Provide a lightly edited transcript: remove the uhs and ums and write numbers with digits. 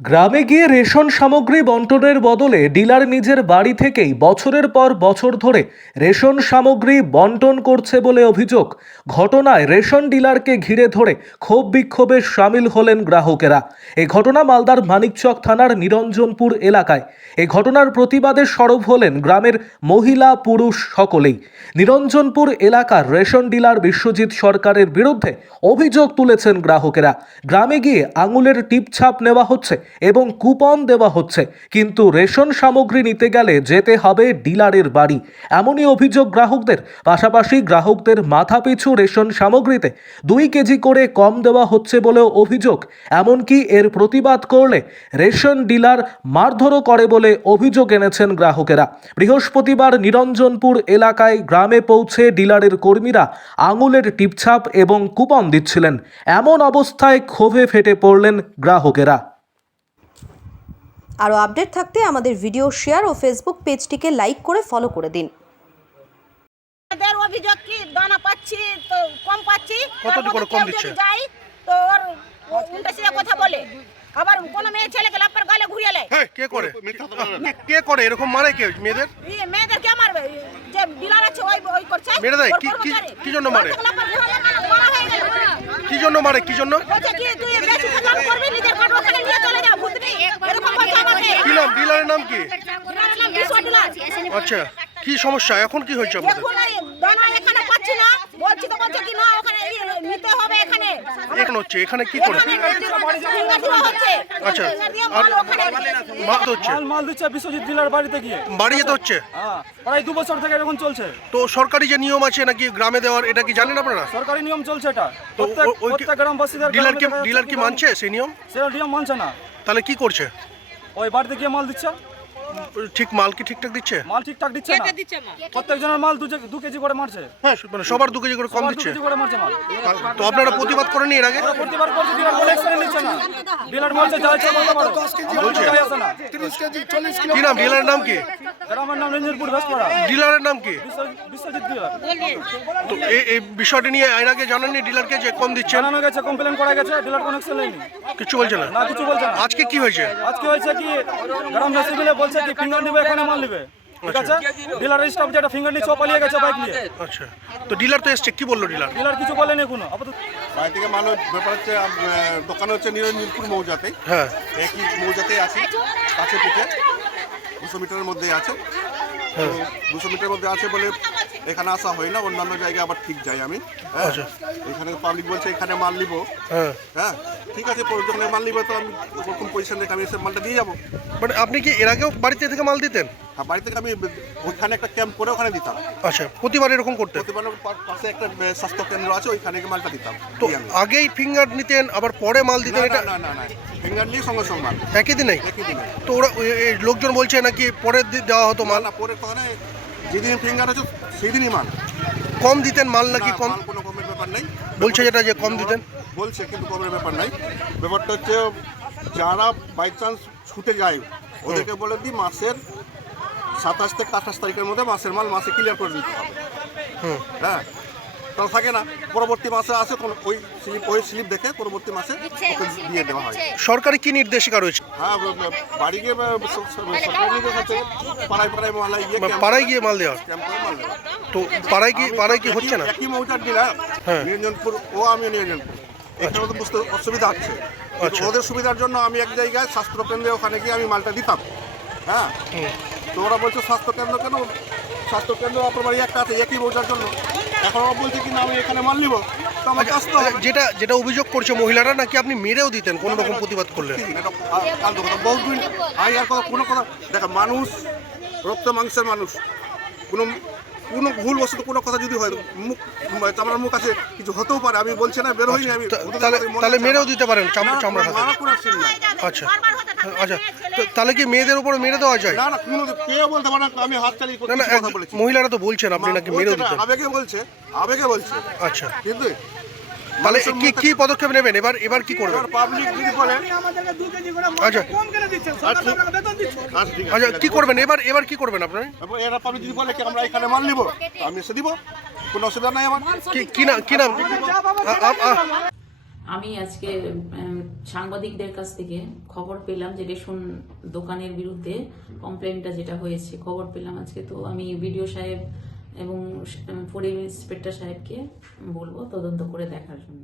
গ্রামে গিয়ে রেশন সামগ্রী বন্টনের বদলে ডিলার নিজের বাড়ি থেকেই বছরের পর বছর ধরে রেশন সামগ্রী বন্টন করছে বলে অভিযোগ। ঘটনায় রেশন ডিলারকে ঘিরে ধরে ক্ষোভ বিক্ষোভে সামিল হলেন গ্রাহকেরা। এই ঘটনা মালদার মানিকচক থানার নিরঞ্জনপুর এলাকায়। এই ঘটনার প্রতিবাদে সরব হলেন গ্রামের মহিলা পুরুষ সকলেই। নিরঞ্জনপুর এলাকার রেশন ডিলার বিশ্বজিৎ সরকারের বিরুদ্ধে অভিযোগ তুলেছেন গ্রাহকেরা। গ্রামে গিয়ে আঙুলের টিপছাপ নেওয়া হচ্ছে এবং কুপন দেওয়া হচ্ছে, কিন্তু রেশন সামগ্রী নিতে গেলে যেতে হবে ডিলারের বাড়ি, এমনই অভিযোগ গ্রাহকদের। পাশাপাশি গ্রাহকদের মাথাপিছু রেশন সামগ্রীতে 2 কেজি করে কম দেওয়া হচ্ছে বলেও অভিযোগ। এমনকি এর প্রতিবাদ করলে রেশন ডিলার মারধরও করে বলে অভিযোগ এনেছেন গ্রাহকেরা। বৃহস্পতিবার নিরঞ্জনপুর এলাকায় গ্রামে পৌঁছে ডিলারের কর্মীরা আঙুলের টিপছাপ এবং কুপন দিচ্ছিলেন। এমন অবস্থায় ক্ষোভে ফেটে পড়লেন গ্রাহকেরা। আরও আপডেট থাকতে আমাদের ভিডিও শেয়ার ও ফেসবুক পেজটিকে লাইক করে ফলো করে দিন। আমাদের অভিযোগ কি দানা পাচ্ছি তো কম পাচ্ছি, কত করে কম দিচ্ছে? যাই তো ওর উল্টা সিধা কথা বলে, আবার কোনো মেয়ে ছেলে গেলে আপনার গালে ঘুরিয়ে লেয়। হ্যাঁ, কে করে এরকম মারে? কে মেয়েদের? মেয়েদের কে মারবে? যে ডিলার আছে ওই করছে। মেরে দেয়? কি জন্য মারে? কি জন্য মারে? কি জন্য? বলছে কি তুই বেশি কাজ করবি, নিজের কাজ ওখানে নিয়ে চলে যা, ভূতনি এরকম বলছে আমাকে। কি নাম ডিলারের নাম কি? ডিলারের নাম বিশ্বজিৎ ডিলার। আচ্ছা, কি সমস্যা এখন? কি হয়েছে আপনাদের? দেখুন এই দানা এখানে পাচ্ছি না, বলছি তো বলছে কি না ওখানে নিতে হবে এখানে। এখন হচ্ছে এখানে কি করে? আচ্ছা, আর মাল তো হচ্ছে? মাল দিচ্ছে বিশ্বজিৎ ডিলার বাড়িতে গিয়ে। বাড়ি যেতে হচ্ছে? প্রায় 2 বছর থেকে এরকম চলছে। তো সরকারি যে নিয়ম আছে নাকি গ্রামে দেওয়ার, এটা কি জানেন আপনারা? সরকারি নিয়ম চলছে এটা। তো প্রত্যেক গ্রামবাসীদের ডিলার কি মানছে সেই নিয়ম? সেটা নিয়ম মানছে না। তাহলে কি করছে? ওই বাড়িতে গিয়ে মাল দিচ্ছে। ঠিক মাল কি ঠিকঠাক দিচ্ছে? মাল ঠিকঠাক দিচ্ছে না। প্রত্যেকজনের মাল 2 কেজি করে মারছে। হ্যাঁ, মানে সবার 2 কেজি করে কম দিচ্ছে। 2 কেজি করে মারছে মাল। তো আপনারা প্রতিবাদ করেননি এর আগে? প্রতিবার করছে, ডিলার বলে অ্যাকশন নিচ্ছে না। ডিলার বলছে যা ইচ্ছা করতে পারো, বলছে। যাই আসে না। কি নাম ডিলারের নাম কি? গ্রামের নাম রঞ্জনপুর ভেস্টপাড়া। ডিলারের নাম কি? বিশ্বজিৎ ডিলার। তো এই বিষয়টা নিয়ে এর আগে জানাননি ডিলারকে যে কম দিচ্ছেন? জানানো গেছে, কমপ্লেন করা গেছে, ডিলার কোনো অ্যাকশন নেয়নি। কিছু বলছে না? না, কিছু বলছে না। আজকে কি হয়েছে? আজকে হয়েছে কি গ্রামবাসী মিলে বলছে কি ফিঙ্গার নিবে, এখানে মাল নিবে। ঠিক আছে, ডিলারের স্টাফ যেটা ফিঙ্গার নিচ্ছে ও পালিয়ে গেছে বাইক নিয়ে। আচ্ছা, তো ডিলার তো এসছে, কি বললো ডিলার? ডিলার কিছু বলেনি এখনো আপাতত। বাড়ি থেকে মাল ব্যাপার হচ্ছে, দোকান হচ্ছে নিরঞ্জনপুর মৌজাতে। হ্যাঁ, একই মৌজাতে আছে, কাছে পিঠে 200 মিটারের মধ্যে আছে। 200 মিটারের মধ্যে আছে বলে এখানে আসা হয় না, অন্যান্য জায়গায় আবার ঠিক যাই আমি। হ্যাঁ, এখানে পাবলিক বলছে এখানে মাল নিব। হ্যাঁ, হ্যাঁ, ঠিক আছে, যখন মাল নিব তো আমি ওরকম পজিশন রেখে আমি এসে মালটা দিয়ে যাবো। মানে আপনি কি এর আগেও বাড়িতে থেকে মাল দিতেন? আর বাড়ি থেকে আমি ওইখানে একটা ক্যাম্প করে ওখানে দিতাম। আচ্ছা, প্রতিবার এরকম করতেন? প্রতিবার পাশে একটা স্বাস্থ্য কেন্দ্র আছে, ওইখানে গিয়ে মালটা দিতাম। তো আগেই ফিঙ্গার নিতেন আবার পরে মাল দিতেন? এটা না না না, ফিঙ্গার নিয়ে সঙ্গে সঙ্গে মাল একই দিনেই? একই দিনে। তো ওরা লোকজন বলছে নাকি পরে দেওয়া হতো মাল? না, পরে ওখানে যেদিন ফিঙ্গার আছে সেদিনই মাল কম দিতেন মাল নাকি? কম মাল কোনো কমের ব্যাপার নেই। বলছে যেটা যে কম দিতেন বলছে, কিন্তু কমের ব্যাপার নাই। ব্যাপারটা হচ্ছে যারা বাই চান্স ছুটে যায় ওদেরকে বলে দিই মাসের 27 থেকে 28 তারিখের মধ্যে মাসের মাল মাসে ক্লিয়ার করে দিতে হবে। হ্যাঁ, তাও থাকে না, পরবর্তী মাসে আসে ওই স্লিপ দেখে পরবর্তী মাসে ওকে দিয়ে দেওয়া হয়। সরকারি কি নির্দেশিকা রয়েছে? হ্যাঁ, বাড়ি গিয়ে সরকারি নির্দেশ আছে, পাড়ায় পাড়ায় মহলায় গিয়ে পাড়ায় গিয়ে মাল দেওয়া? ক্যাম্প করে মাল দেওয়া। তো পাড়ায় কি হচ্ছে না? একই মৌজার ডিলার, হ্যাঁ। নিরঞ্জনপুর ও আমি নিরঞ্জনপুর, এখানে তো বুঝতে অসুবিধা হচ্ছে। আচ্ছা। ওদের সুবিধার জন্য আমি এক জায়গায় স্বাস্থ্য কেন্দ্রে ওখানে গিয়ে আমি মালটা দিতাম। হ্যাঁ, তো ওরা বলছে স্বাস্থ্য কেন্দ্র কেন? স্বাস্থ্য কেন্দ্র আপনার বাড়ি একটা আছে একই মৌজার জন্য। এখন ওরা বলছে কি না আমি এখানে মাল নিব, তো আমাকে আসতে হবে। যেটা অভিযোগ করছে মহিলারা নাকি আপনি মেরেও দিতেন কোনো রকম প্রতিবাদ করলে? বহুদিন আই আর কোনো কথা দেখা, মানুষ রক্ত মাংসের মানুষ, কোনো ভুল বস্তু কোনো কথা যদি হয় মুখ চামড়ার মুখ আছে, কিছু হতেও পারে। আমি বলছি না বের হইনি আমি, তাহলে মেরেও দিতে পারেন চামড়া হাতে? মারা কোনো সিন নাই। আচ্ছা আচ্ছা, তাহলে কি মেয়েদের উপরে মেরে দেওয়া যায়? না না, কোনো কেউ বলতে পারে না, আমি হাত চালিয়ে না না, কথা বলেছি। মহিলারা তো বলছেন আপনি নাকি মেরেও দিতেন। আবেগে বলছে। আচ্ছা, কিন্তু তাহলে কি পদক্ষেপ নেবেন এবার কি করবেন? পাবলিক যদি বলে আচ্ছা আচ্ছা, কি করবেন এবার কি করবেন আপনার? এরা পাবলিক যদি বলে কি আমরা এখানে মাল নিব, আমি এসে দিব, কোনো অসুবিধা নাই আমার। কি নাম? আমি আজকে সাংবাদিকদের কাছ থেকে খবর পেলাম যে রেশন দোকানের বিরুদ্ধে কমপ্লেনটা যেটা হয়েছে খবর পেলাম আজকে। তো আমি বিডিও সাহেব এবং পুলিশ ইন্সপেক্টর সাহেবকে বলবো তদন্ত করে দেখার জন্য।